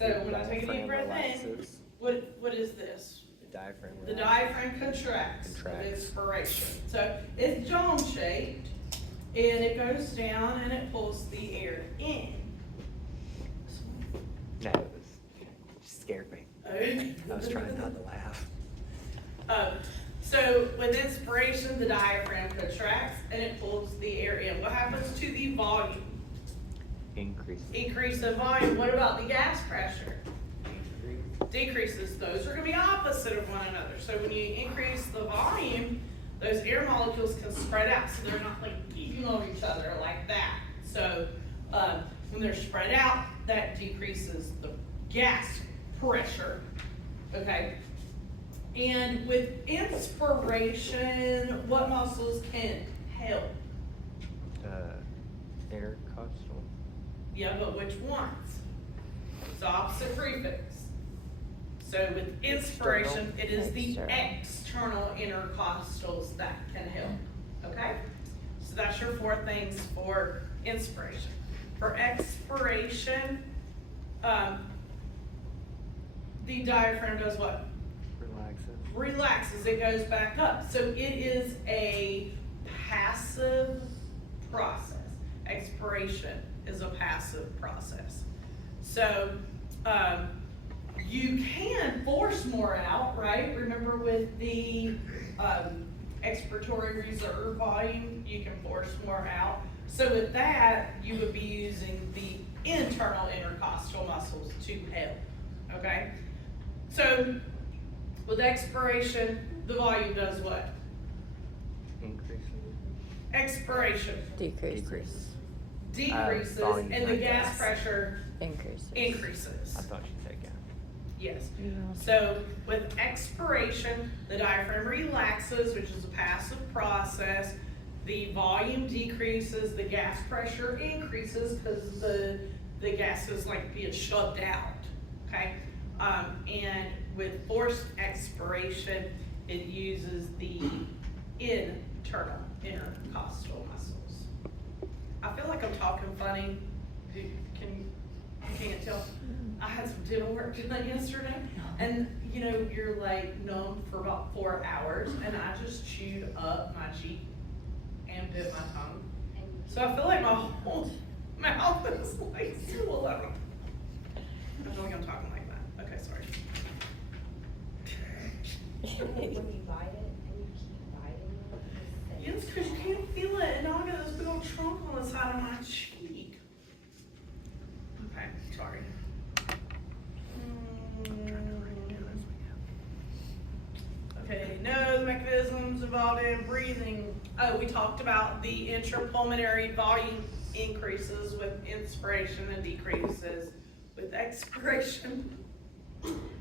So when I take a deep breath in, Relaxes. what is this? The diaphragm The relaxes. diaphragm contracts with Contracts. inspiration. So it's dome shaped and it goes down and it pulls the air in. No, it scared me. Okay. I was trying not to laugh. So with inspiration, the diaphragm contracts and it pulls the air in. What happens to the volume? Increase. Increase the volume. What about the gas pressure? Decreases. Those are going to be opposite of one another. So when you increase the volume, those air molecules can spread out, so they're not like beating on each other like that. So when they're spread out, that decreases the gas pressure. Okay. And with inspiration, what muscles can help? Intercostal. Yeah, but which ones? It's the opposite prefix. So with inspiration, it is the external intercostals that can help. Okay? So that's your 4 things for inspiration. For expiration, the diaphragm does what? Relaxes. Relaxes, it goes back up. So it is a passive process. Expiration is a passive process. So you can force more out, right? Remember with the expiratory reserve volume, you can force more out. So with that, you would be using the internal intercostal muscles to help, okay? So with expiration, the volume does what? Increases. Expiration Decreases. decreases volume, and the not gas gas. pressure Increases. increases. I thought you said gas. Yes. Yeah. So with expiration, the diaphragm relaxes, which is a passive process. The volume decreases, the gas pressure increases because the gas is like being shoved out, okay? And with forced expiration, it uses the internal intercostal muscles. I feel like I'm talking funny. You can't tell? I had some dental work done yesterday, and you know, you're like numb for about 4 hours, and I just chewed up my cheek and bit my tongue. So I feel like my whole mouth is like swollen. I feel like I'm talking like that. Okay, sorry. When you bite it and you keep biting it. Yes, because you can't feel it, and now I got this big old trunk on the side of my cheek. Okay, sorry. Okay, nose mechanisms involved in breathing. Oh, we talked about the intrapulmonary volume increases with inspiration and decreases with expiration.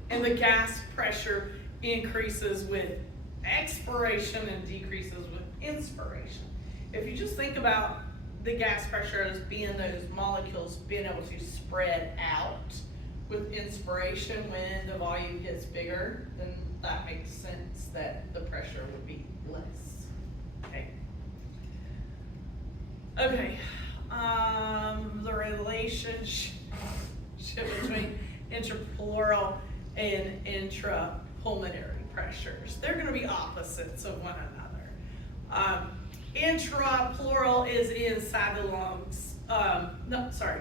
And the gas pressure increases with expiration and decreases with inspiration. If you just think about the gas pressure as being those molecules being able to spread out, with inspiration, when the volume gets bigger, then that makes sense that the pressure would be less. Okay. Okay. The relationship between intrapleural and intrapulmonary pressures. They're going to be opposites of one another. Intrapleural is inside the lungs.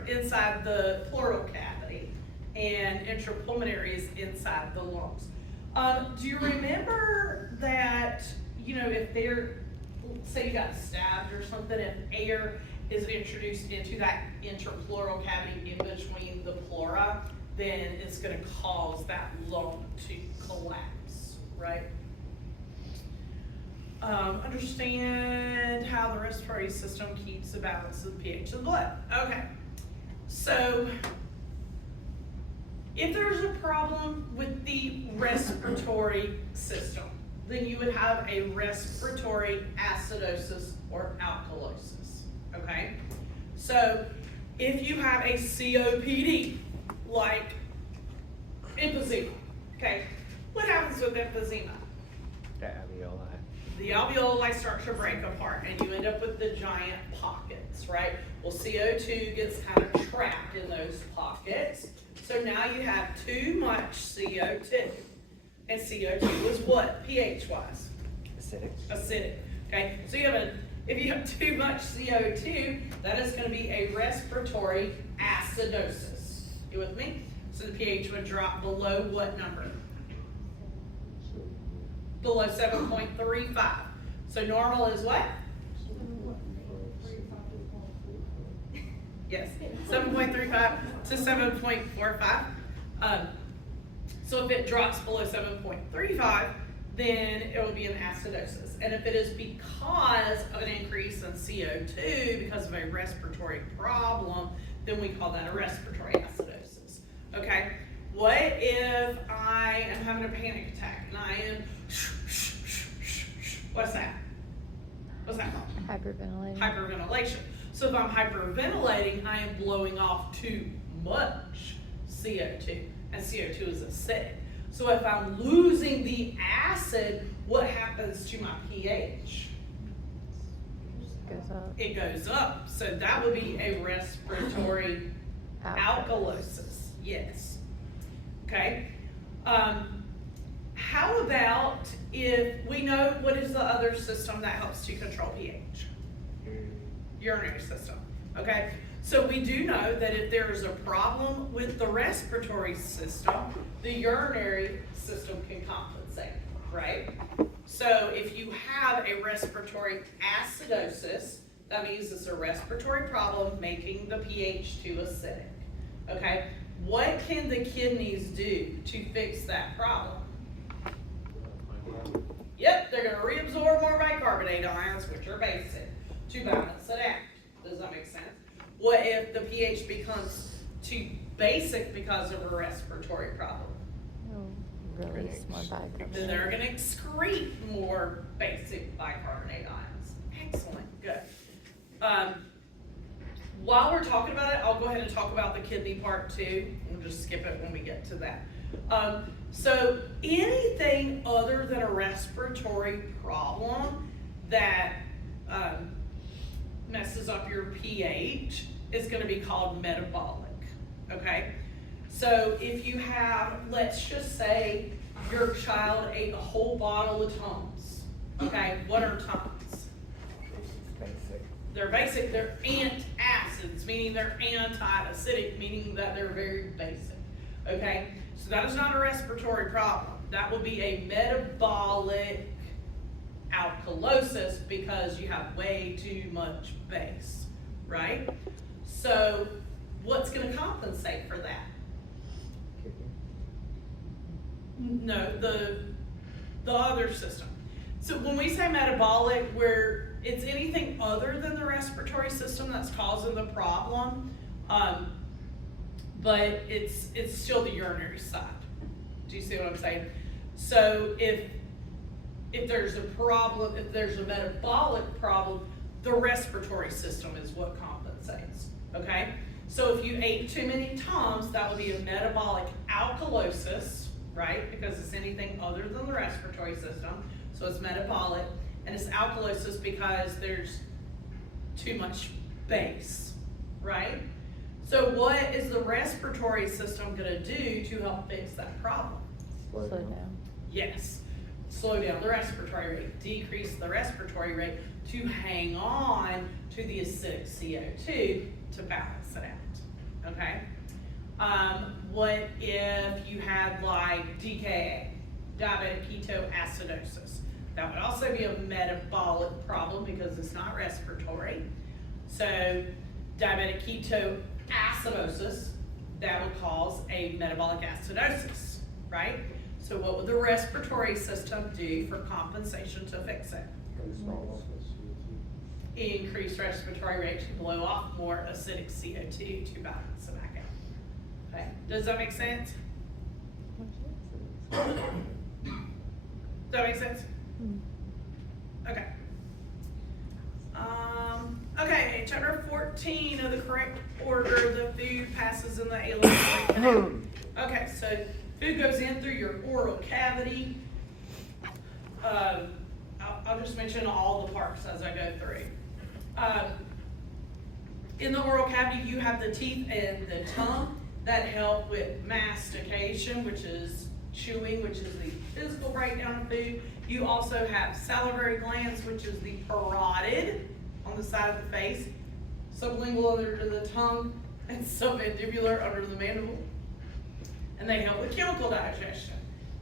Inside the pleural cavity, and intrapulmonary is inside the lungs. Do you remember that, you know, if they're, say you got stabbed or something, if air is introduced into that intrapleural cavity in between the pleura, then it's going to cause that lung to collapse, right? Understand how the respiratory system keeps a balance of the pH of the blood. Okay, so if there's a problem with the respiratory system, then you would have a respiratory acidosis or alkalosis, okay? So if you have a COPD, like emphysema, okay? What happens with emphysema? The alveoli. The alveoli start to break apart and you end up with the giant pockets, right? Well, CO2 gets kind of trapped in those pockets. So now you have too much CO2. And CO2 is what, pH wise? Acidic. Acidic, okay? So if you have too much CO2, that is gonna be a respiratory acidosis. You with me? So the pH would drop below what number? Below 7.35. So normal is what? Yes, 7.35 to 7.45. So if it drops below 7.35, then it will be an acidosis. And if it is because of an increase in CO2, because of a respiratory problem, then we call that a respiratory acidosis. Okay? What if I am having a panic attack and I am, what's that? What's that called? Hyperventilating. Hyperventilation. So if I'm hyperventilating, I am blowing off too much CO2, and CO2 is acidic. So if I'm losing the acid, what happens to my pH? Goes up. It goes up. So that would be a respiratory alkalosis. Yes. Okay. How about if we know what is the other system that helps to control pH? Urinary system. Okay. So we do know that if there is a problem with the respiratory system, the urinary system can compensate, right? So if you have a respiratory acidosis, that means it's a respiratory problem making the pH too acidic. Okay? What can the kidneys do to fix that problem? Yep, they're gonna reabsorb more bicarbonate ions, which are basic, to balance it out. Does that make sense? What if the pH becomes too basic because of a respiratory problem? Release more Then bicarbonate. they're gonna excrete more basic bicarbonate ions. Excellent, good. While we're talking about it, I'll go ahead and talk about the kidney part too. We'll just skip it when we get to that. So anything other than a respiratory problem that messes up your pH is gonna be called metabolic, okay? So if you have, let's just say your child ate a whole bottle of Tums, okay? What are Tums? Basic. They're basic, they're antacids, meaning they're anti-acidic, meaning that they're very basic, okay? So that is not a respiratory problem. That will be a metabolic alkalosis because you have way too much base, right? So what's gonna compensate for that? No, the other system. So when we say metabolic, where it's anything other than the respiratory system that's causing the problem, but it's still the urinary side. Do you see what I'm saying? So if there's a problem, if there's a metabolic problem, the respiratory system is what compensates, okay? So if you ate too many Tums, that would be a metabolic alkalosis, right? Because it's anything other than the respiratory system, so it's metabolic, and it's alkalosis because there's too much base, right? So what is the respiratory system gonna do to help fix that problem? Slow down. Yes, slow down the respiratory rate, decrease the respiratory rate to hang on to the acidic CO2 to balance it out, okay? What if you had like DKA, diabetic ketoacidosis? That would also be a metabolic problem because it's not respiratory. So diabetic ketoacidosis, that would cause a metabolic acidosis, right? So what would the respiratory system do for compensation to fix it? Increase respiratory rate to blow off more acidic CO2 to balance it back out. Okay, does that make sense? Does that make sense? Okay. Okay, chapter 14 of the correct order, the food passes in the alimentary canal. Okay, so food goes in through your oral cavity. I'll just mention all the parts as I go through. In the oral cavity, you have the teeth and the tongue. that help with mastication, which is chewing, which is the physical breakdown of food. You also have salivary glands, which is the parotid on the side of the face, sublingual under the tongue, and submandibular under the mandible. And they help with chemical digestion.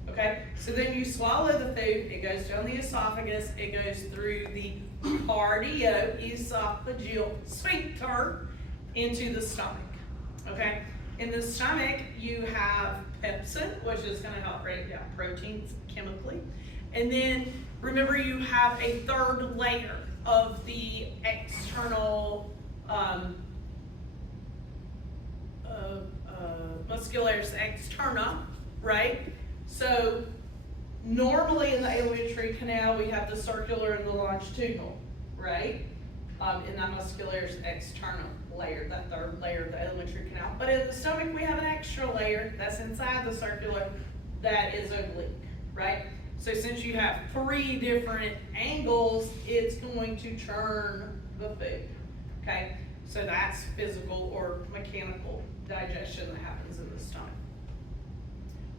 Okay, so then you swallow the food, it goes down the esophagus, it goes through the cardioesophageal sphincter into the stomach. Okay, in the stomach you have pepsin, which is going to help break down proteins chemically. And then remember, you have a third layer of the external muscularis externa, right? So normally in the alimentary canal we have the circular and the longitudinal, right? In that muscularis externa layer, that third layer of the alimentary canal. But in the stomach we have an extra layer that's inside the circular that is oblique, right? So since you have 3 different angles, it's going to churn the food, okay? So that's physical or mechanical digestion that happens in the stomach.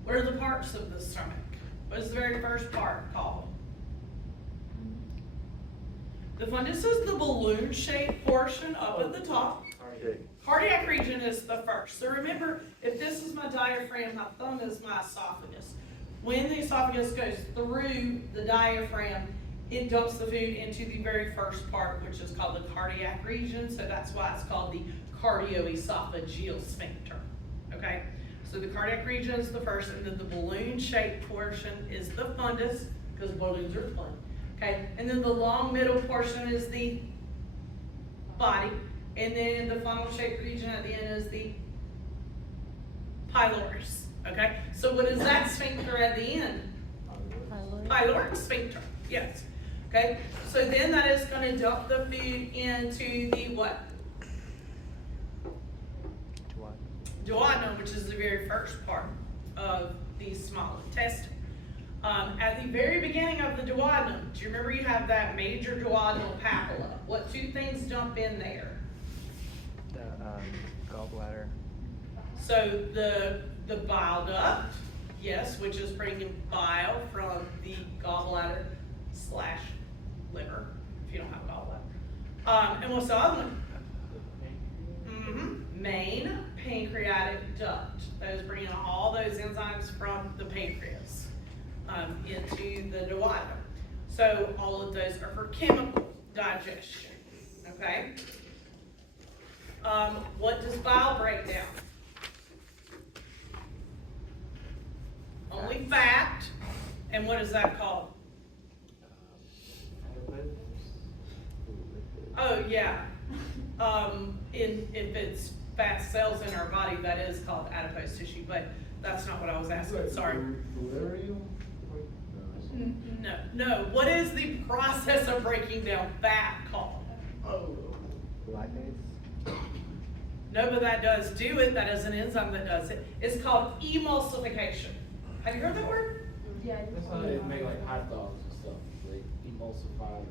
What are the parts of the stomach? What is the very first part called? The fundus is the balloon-shaped portion up at the top. Cardiac region is the first. So remember, if this is my diaphragm, my thumb is my esophagus. When the esophagus goes through the diaphragm, it dumps the food into the very first part, which is called the cardiac region. So that's why it's called the cardioesophageal sphincter, okay? So the cardiac region is the first, and then the balloon-shaped portion is the fundus, because balloons are fun, okay? And then the long middle portion is the body, and then the funnel-shaped region at the end is the pylorus, okay? So what is that sphincter at the end? Pyloric sphincter, yes. Okay, so then that is going to dump the food into the what? Duodenum, which is the very first part of the small intestine. At the very beginning of the duodenum, do you remember you have that major duodenal papilla? What 2 things dump in there? The gallbladder. So the bile duct, yes, which is bringing bile from the gallbladder / liver, if you don't have a gallbladder. And what's the other one? Main pancreatic duct. That is bringing all those enzymes from the pancreas into the duodenum. So all of those are for chemical digestion, okay? What does bile break down? Only fat. And what is that called? Oh, yeah. If it's fat cells in our body, that is called adipose tissue, but that's not what I was asking, sorry. No. What is the process of breaking down fat called? Lipase. No, but that does do it. That is an enzyme that does it. It's called emulsification. Have you heard that word? Yeah. That's how they make like hot dogs and stuff. They emulsify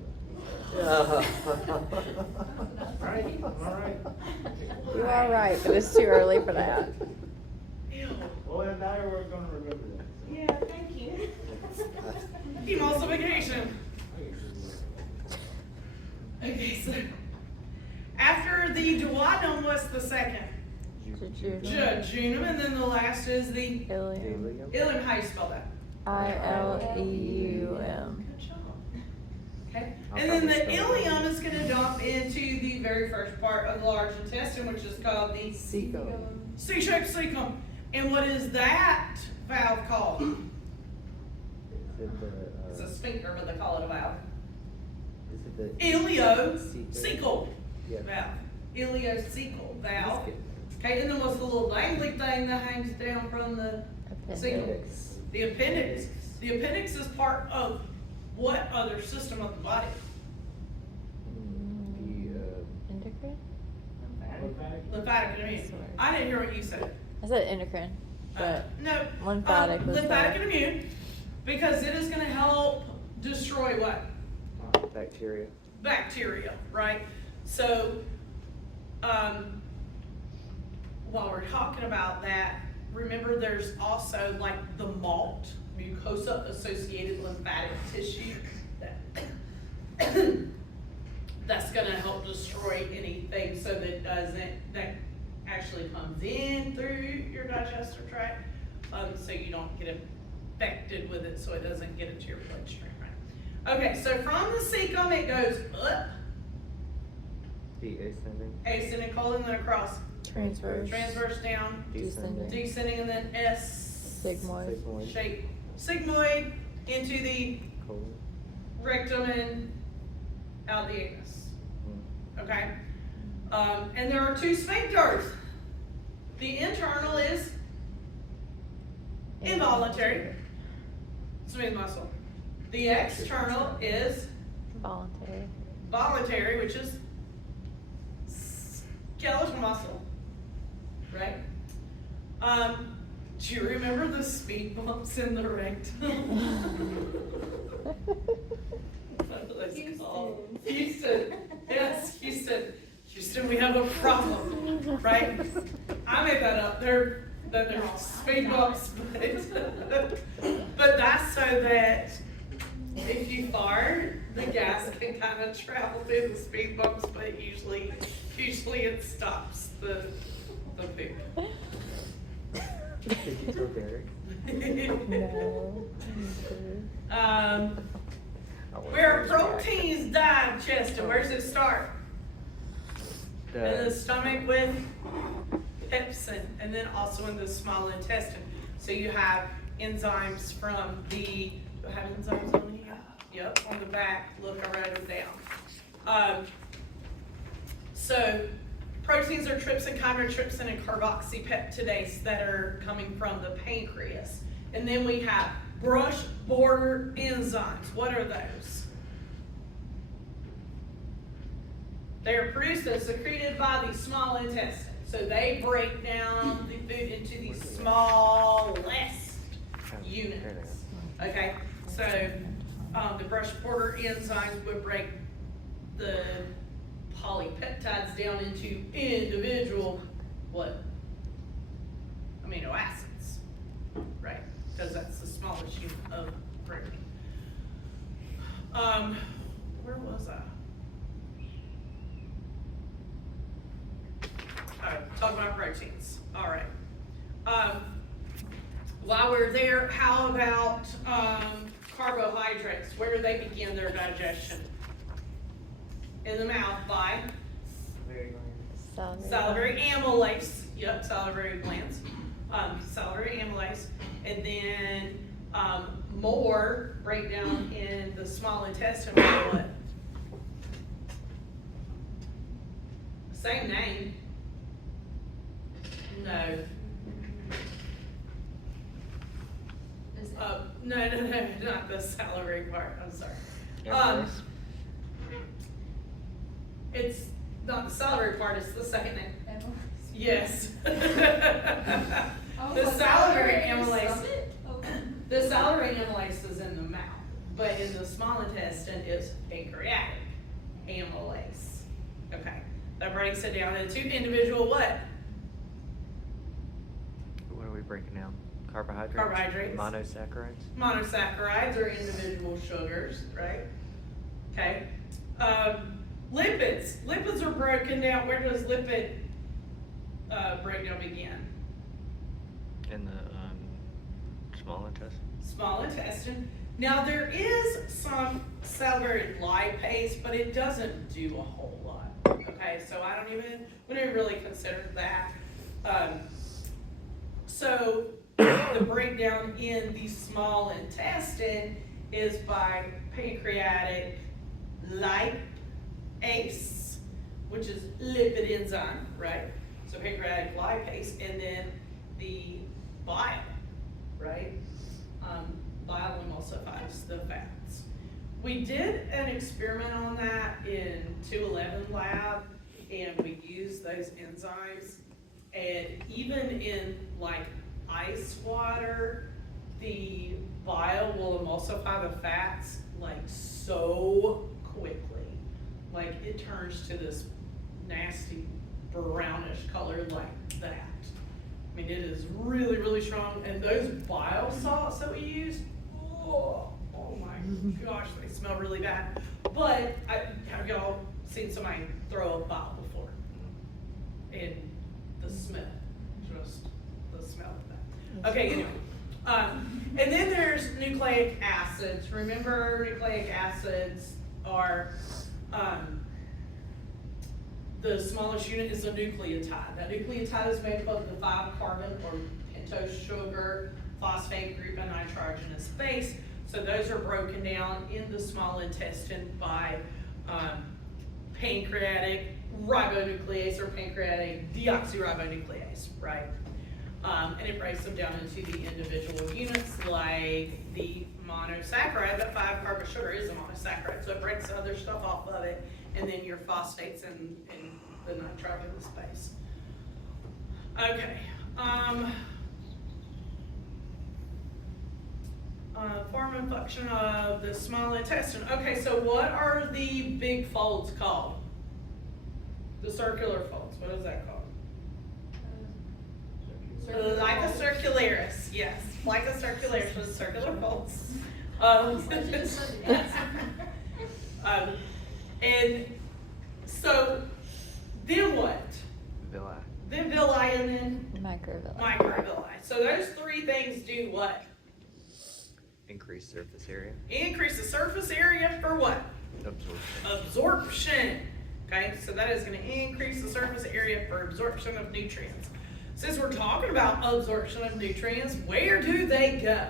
Right? Alright. You are right, but it's too early for that. Ew. Well, and now we're gonna remember that. Yeah, thank you. Emulsification. Okay, so after the duodenum, what's the second? Jejunum, and then the last is the Ileum. ileum. How you spell that? ILEUM. Good job. Okay, and then the ileum is going to dump into the very first part of the large intestine, which is called the C-shaped cecum. And what is that valve called? It's a sphincter, but they call it a valve. Is it the Ileocecal Yeah. valve. Ileocecal valve. Okay, and then what's the little dangly thing that hangs down from the cecal? Appendix. The appendix. The appendix is part of what other system of the body? Endocrine? Lymphatic and immune. I didn't hear what you said. I said endocrine, but No. lymphatic was Lymphatic that. and immune, because it is gonna help destroy what? Bacteria. while we're talking about that, remember there's also like the MALT, mucosa associated lymphatic tissue, that's gonna help destroy anything so that that actually comes in through your digestive tract, so you don't get infected with it, so it doesn't get into your bloodstream, right? Okay, so from the cecum it goes up, The ascending. ascending colon, then across, Transverse. transverse down, Descending. descending, and then S Sigmoid. Sigmoid. shape, sigmoid into the Colon. rectum and out the anus. Mm. Okay? And there are two sphincters. The internal is involuntary, smooth muscle. The external is Voluntary. voluntary, which is skeletal muscle, right? Do you remember the speed bumps in the rectum? What are those called? Houston. Yes, Houston. Houston, we have a problem, right? I made that up. They're speed bumps, but that's so that if you fart, the gas can kind of travel through the speed bumps, but usually it stops the poop. Did you tell Derek? No. I wonder Where his reaction. proteins digested, where does it start? In the stomach with pepsin, and then also in the small intestine. So you have enzymes from the, do I have enzymes on here? Yep, on the back, look, I wrote them down. So proteins are trypsin, chymotrypsin, and carboxypeptidase that are coming from the pancreas. And then we have brush border enzymes. What are those? They are produced and secreted by the small intestine. So they break down the food into the smallest units. Okay, so the brush border enzymes would break the polypeptides down into individual, what? Amino acids, right? Because that's the smallest unit of protein. Where was I? Talking about proteins. All right. While we're there, how about carbohydrates? Where do they begin their digestion? In the mouth by Very good. salivary amylase. Yep, salivary glands. Salivary amylase, and then more breakdown in the small intestine. What? Same name. No. No, not the salary part, I'm sorry. Amylase. It's not the salary part, it's the second name. Yes. Oh, The so salivary salivary in your amylase, stomach? Okay. the salivary amylase is in the mouth, but in the small intestine is pancreatic amylase. Okay, that breaks it down into individual what? What are we breaking down? Carbohydrates? Carbohydrates. Monosaccharides? Monosaccharides are individual sugars, right? Okay. Lipids. Lipids are broken down. Where does lipid breakdown begin? In the small intestine? Small intestine. Now there is some salivary lipase, but it doesn't do a whole lot. Okay, so we don't really consider that. So the breakdown in the small intestine is by pancreatic lipase, which is lipid enzyme, right? So pancreatic lipase, and then the bile, right? Bile emulsifies the fats. We did an experiment on that in 211 lab, and we used those enzymes, and even in like ice water, the bile will emulsify the fats like so quickly. Like it turns to this nasty brownish color like that. I mean, it is really, really strong, and those bile salts that we use, oh my gosh, they smell really bad. But have y'all seen somebody throw a bile before? And the smell, just the smell of that. Okay, anyway. And then there's nucleic acids. Remember, nucleic acids are, the smallest unit is a nucleotide. That nucleotide is made up of the 5-carbon or pentose sugar, phosphate group, and nitrogenous base. So those are broken down in the small intestine by pancreatic ribonuclease or pancreatic deoxyribonuclease, right? And it breaks them down into the individual units, like the monosaccharide. That 5-carbon sugar is a monosaccharide, so it breaks the other stuff off of it, and then your phosphates and the nitrogenous base. Okay. Form and function of the small intestine. Okay, so what are the big folds called? The circular folds. What is that called? Lycocircularis. Yes, Lycocircularis was circular folds. And so then what? Villi. Then villi and then Microvilli. microvilli. So those three things do what? Increased surface area. Increase the surface area for what? Absorption. Absorption. Okay, so that is going to increase the surface area for absorption of nutrients. Since we're talking about absorption of nutrients, where do they go?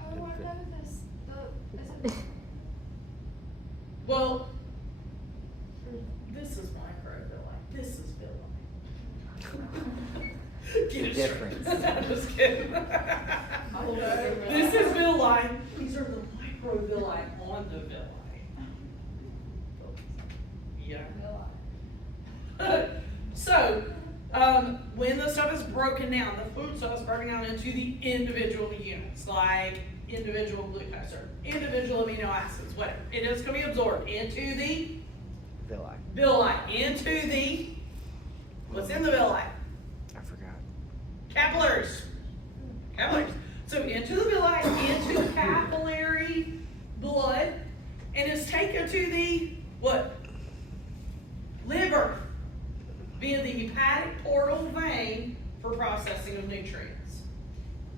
Oh, I know this. Is it Well, this is microvilli. This is villi. Get it Difference. straight. I'm just kidding. This is villi. These are the microvilli on the villi. Yeah. So, when the stuff is broken down, the food stuff is broken down into the individual units, like individual glucose or individual amino acids, whatever. It is going to be absorbed into the Villi. villi, into the, what's in the villi? I forgot. Capillaries. Capillaries. So into the villi, into capillary blood, and is taken to the, what? Liver, via the hepatic portal vein for processing of nutrients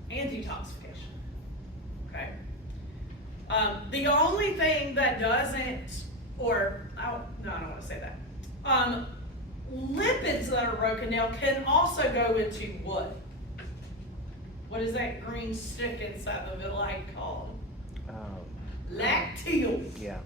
and detoxification. Okay. The only thing that doesn't, or no, I don't want to say that. Lipids that are broken down can also go into what? What is that green stick inside the villi called? Lacteal. Yeah.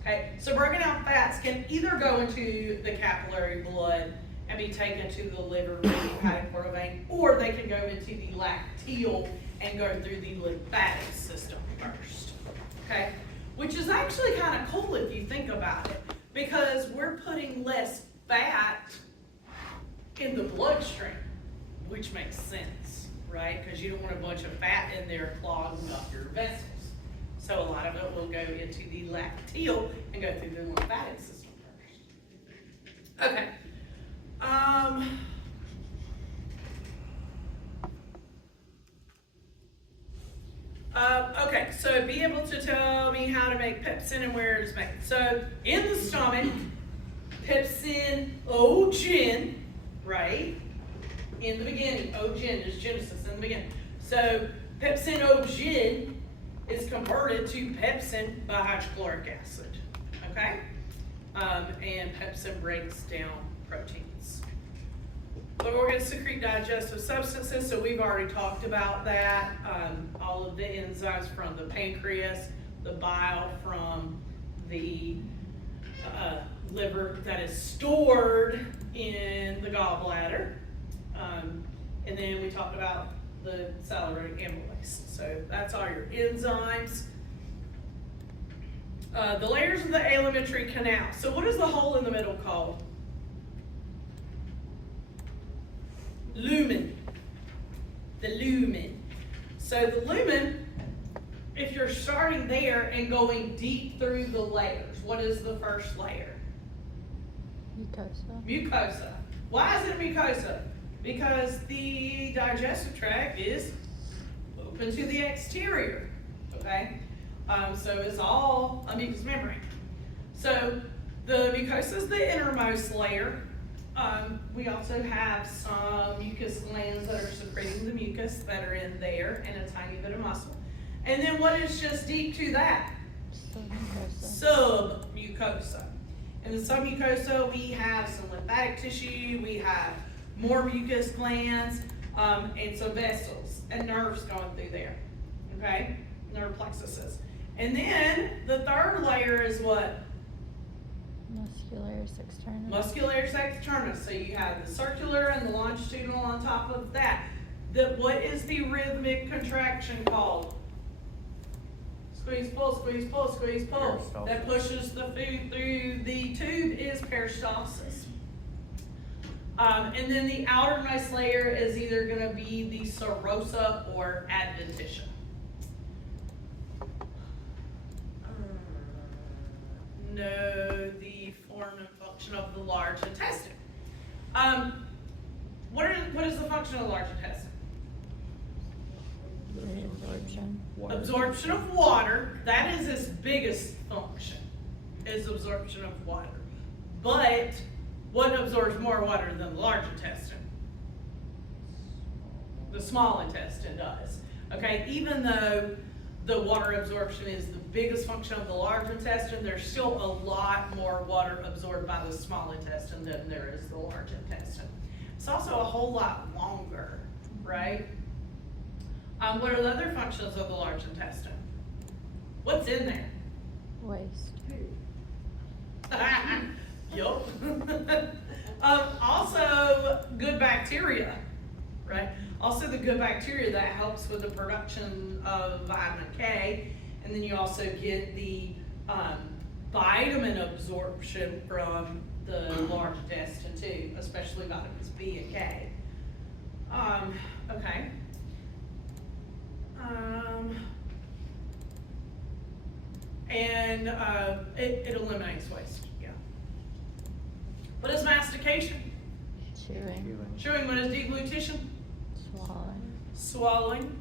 Okay, so broken down fats can either go into the capillary blood and be taken to the liver via the hepatic portal vein, or they can go into the lacteal and go through the lymphatic system first. Okay, which is actually kind of cool if you think about it, because we're putting less fat in the bloodstream, which makes sense, right? Because you don't want a bunch of fat in there clogging up your vessels. So a lot of it will go into the lacteal and go through the lymphatic system first. Okay. Okay, so be able to tell me how to make pepsin and where it's made. So in the stomach, pepsin-ogen, right? In the beginning, ogen is Genesis in the beginning. So pepsin-ogen is converted to pepsin by hydrochloric acid, okay? And pepsin breaks down proteins. The organs secrete digestive substances, so we've already talked about that. All of the enzymes from the pancreas, the bile from the liver that is stored in the gallbladder. And then we talked about the salivary amylase. So that's all your enzymes. The layers of the alimentary canal. So what is the hole in the middle called? Lumen. The lumen. So the lumen, if you're starting there and going deep through the layers, what is the first layer? Mucosa. Mucosa. Why is it mucosa? Because the digestive tract is open to the exterior, okay? So it's all a mucous membrane. So the mucosa is the innermost layer. We also have some mucus glands that are secreting the mucus that are in there and a tiny bit of muscle. And then what is just deep to that? Submucosa. Submucosa. In the submucosa, we have some lymphatic tissue, we have more mucus glands, and some vessels and nerves going through there, okay? Nerve plexuses. And then the third layer is what? Muscularis externus. Muscularis externus. So you have the circular and the longitudinal on top of that. What is the rhythmic contraction called? Squeeze, pull, squeeze, pull, squeeze, pull. Peristalsis. That pushes the food through the tube is peristalsis. And then the outermost layer is either going to be the serosa or adventitia. Know the form and function of the large intestine. What is the function of the large intestine? Reabsorption. Water. Absorption of water. That is its biggest function, is absorption of water. But what absorbs more water than the large intestine? The small intestine does. Okay, even though the water absorption is the biggest function of the large intestine, there's still a lot more water absorbed by the small intestine than there is the large intestine. It's also a whole lot longer, right? What are the other functions of the large intestine? What's in there? Waste. Yup. Also, good bacteria, right? Also the good bacteria that helps with the production of vitamin K. And then you also get the vitamin absorption from the large intestine too, especially vitamins B and K. Okay. And it eliminates waste, yeah. What is mastication? Chewing. Chewing. What is deglutition? Swallowing. Swallowing.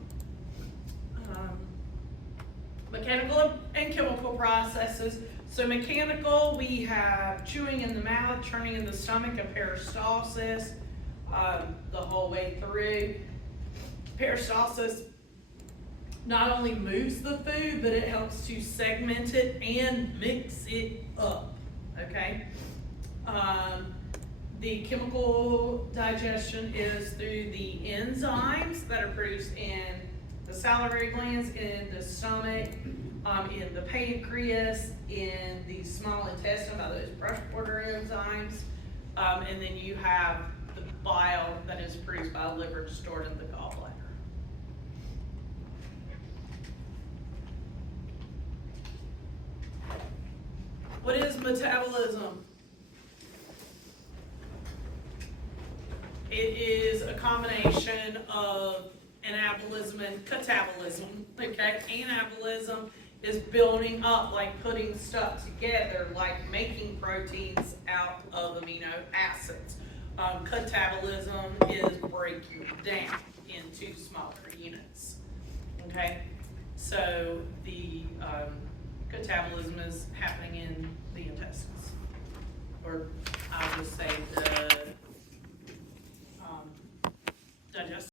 Mechanical and chemical processes. So mechanical, we have chewing in the mouth, churning in the stomach, and peristalsis the whole way through. Peristalsis not only moves the food, but it helps to segment it and mix it up, okay? The chemical digestion is through the enzymes that are produced in the salivary glands, in the stomach, in the pancreas, in the small intestine by those brush border enzymes, and then you have the bile that is produced by the liver stored in the gallbladder. What is metabolism? It is a combination of anabolism and catabolism, okay? Anabolism is building up, like putting stuff together, like making proteins out of amino acids. Catabolism is breaking down into smaller units, okay? So the catabolism is happening in the intestines, or I'll just say the digestive